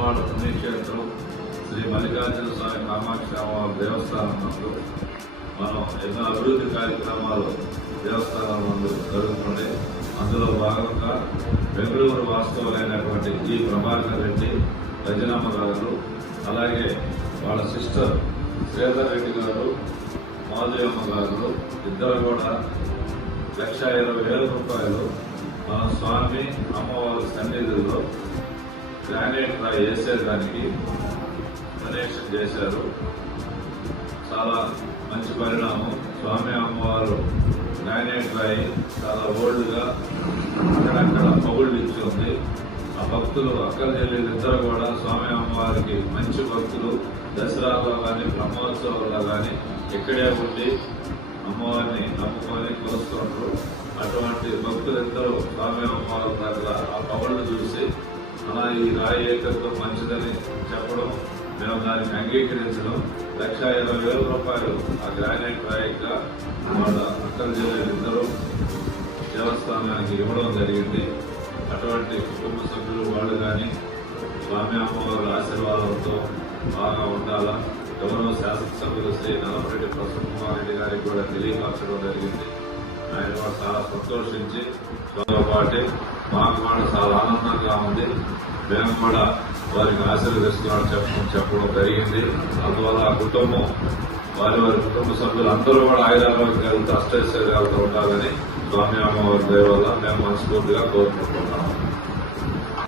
విజయవాడ పుణ్యక్షేత్రం శ్రీ మల్లికార్జున స్వామి కామాక్షి అమ్మవారి దేవస్థానం నందు మనం ఎన్నో అభివృద్ధి కార్యక్రమాలు దేవస్థానం నందు జరుగుతుంది. అందులో భాగంగా బెంగళూరు వాస్తవులైనటువంటి జి ప్రభాకర్ రెడ్డి రజనమ్మ గారు, అలాగే వాళ్ళ సిస్టర్ శ్రీధర్ రెడ్డి గారు, మాధవమ్మ గారు ఇద్దరు కూడా 1,20,000 మన స్వామి అమ్మవారి సన్నిధిలో గ్రానైట్ రాయి వేసేదానికి డొనేషన్ చేశారు. చాలా మంచి పరిణామం. స్వామి అమ్మవారు గ్రానైట్ రాయి చాలా ఓల్డ్గా అక్కడక్కడ పగుళ్ళు ఇచ్చి ఉంది. ఆ భక్తులు అక్కల చెల్లెలు ఇద్దరు కూడా స్వామి అమ్మవారికి మంచి భక్తులు. దసరాలో కానీ బ్రహ్మోత్సవాల్లో కానీ ఇక్కడే ఉండి అమ్మవారిని నమ్ముకొని కొలుస్తుంటారు. అటువంటి భక్తులిద్దరూ స్వామి అమ్మవారి దగ్గర ఆ పగుళ్ళు చూసి అలా ఈ రాయి ఏకత్వం మంచిదని చెప్పడం, మేము దానికి అంగీకరించడం, 1,20,000 ఆ గ్రానైట్ రాయిగా వాళ్ళ అక్కల జిల్లాలు ఇద్దరు దేవస్థానానికి ఇవ్వడం జరిగింది. అటువంటి కుటుంబ సభ్యులు వాళ్ళు కానీ స్వామి అమ్మవారి ఆశీర్వాదంతో బాగా ఉండాలా. గౌరవ శాసనసభ్యులు శ్రీ నల్లపరెడ్డి ప్రసన్న కుమార్ రెడ్డి గారికి కూడా తెలియపరచడం జరిగింది. ఆయన కూడా చాలా సంతోషించి పాటు మాకు కూడా చాలా ఆనందంగా ఉంది. మేము కూడా వారికి ఆశీర్వదిస్తున్నామని చెప్పడం జరిగింది. అందువల్ల ఆ కుటుంబం వారి కుటుంబ సభ్యులు అందరూ కూడా ఆయురారోగ్యాలతో అష్టైశ్వర్యాలతో ఉండాలని స్వామి అమ్మవారి దయ వల్ల మేము మనస్ఫూర్తిగా కోరుకుంటున్నాం.